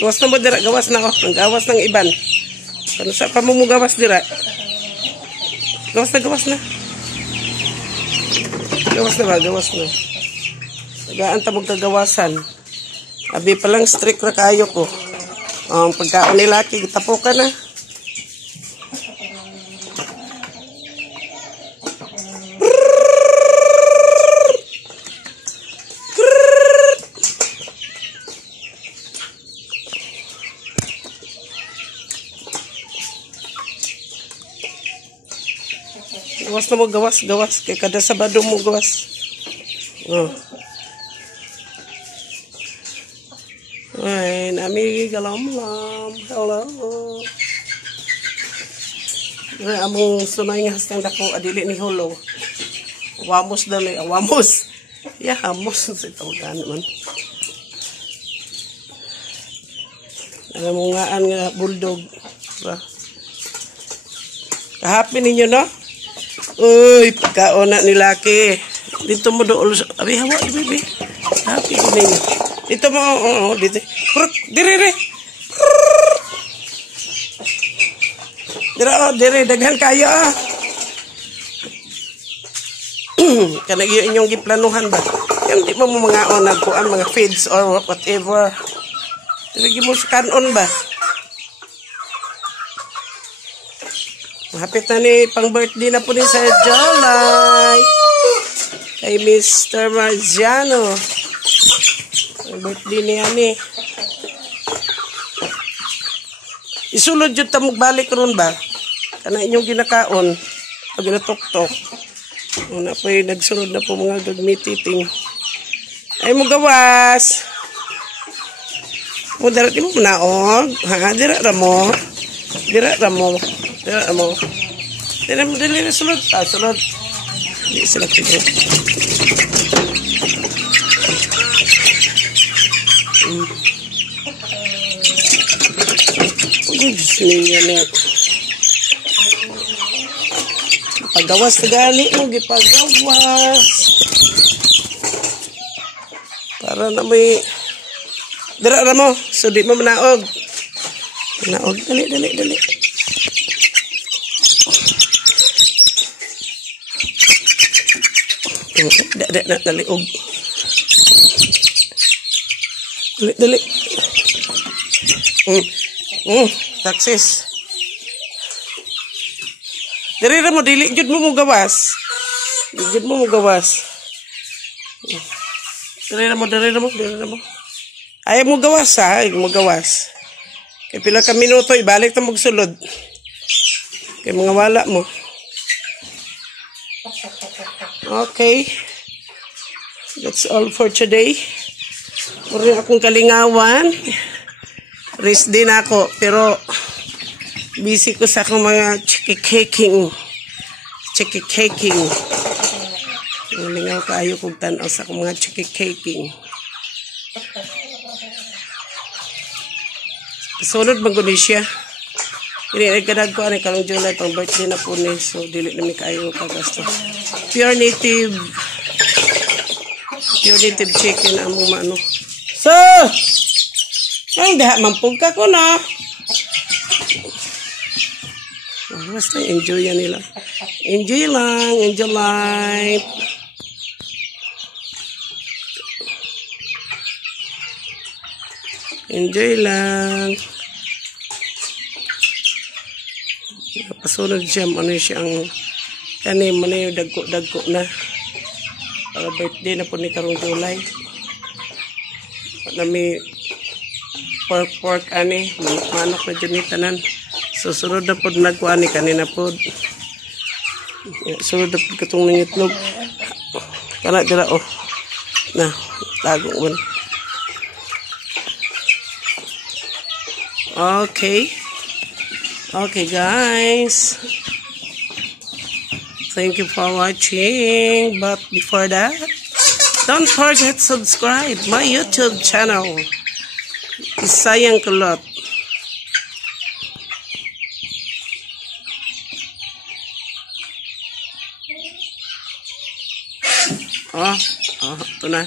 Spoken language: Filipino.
Gawas na mo dira, gawas na oh. Ang gawas ng iban. Ano sa pa mo gawas dira? Gawas na, gawas na. Gawas na ba? Gawas na. Nagaan ta mong kagawasan. Abi palang strict ra kayo ko. Ang pagkaon ni laki, gitapukan na. Gawas na mo, gawas, gawas. Kaya kada Sabado mo gawas. Oh. Ay, nami galam-lam. Hello. Ay, among sunay nga hastang dako adili ni Holo. Awamos dali, awamos. Ya, amos sa tawagan man. Alam mo nga ang bulldog. Happy ninyo, no? Uy, pagkaon na ni laki. Dito mo doon. Abi, hawa, baby. Happy ko ninyo. Dito mo, dito. Dire. Dire, daghan kayo, Kanag yung inyong giplanuhan ba? Yung di mo mga nagkuan, mga feeds or whatever. Dire, mo sa kanon ba? Mahapit na ni pang birthday na po ni Sir Jolay. Kay Mr. Marziano. Ang birthday niya ni. Isulod yun tamog balik ron ba? Kana inyong ginakaon. Pag ginatok-tok. Una po yung nagsunod na po mga gagmititing. Ay mo gawas. O dara di mo naog. Ha? Dira ramo. Dira ramo. Dira mo. Dira mo dili sulod. Sulod. Di sila tigo. Goods niya na. Pagawas na gani mo, gipagawas. Para na may... Dira mo, so di mo manaog. Manaog, dali. Dali-og. Dali. Success. Diri ra mo, dili jud mo gawas. Jud mo gawas. Diri ra mo. Ayaw mo gawas ha, ayaw mo gawas. Kaya pila ka minuto, ibalik na magsulod. Kaya mga wala mo. Okay. That's all for today. Puro akong kalingawan. Rest din ako, pero busy ko sa akong mga chiki-caking. Lingaw kayo kung tanaw sa akong mga chiki-caking. Sunod mag-unis siya. Iniagadag ko ani karong July pang birthday na po ni. So dili na mi kayo kagasto. Pure native chicken among maano. So, ang gaha mampug ka ko na. Basta enjoy yan nila. Enjoy lang, enjoy life. Enjoy lang. Pasunod siya, ano siyang tanim, ano yung dagko na. Para birthday na po ni karong July. Na may pork ani, manok na dyan ni tanan. Susunod na po nagkuhan ni kanina po. Sunod na po katong nangitlog. Kana dira oh. Na, tago man. Okay guys. Thank you for watching. But before that, don't forget to subscribe my YouTube channel. Isayang Kulot. Ito na.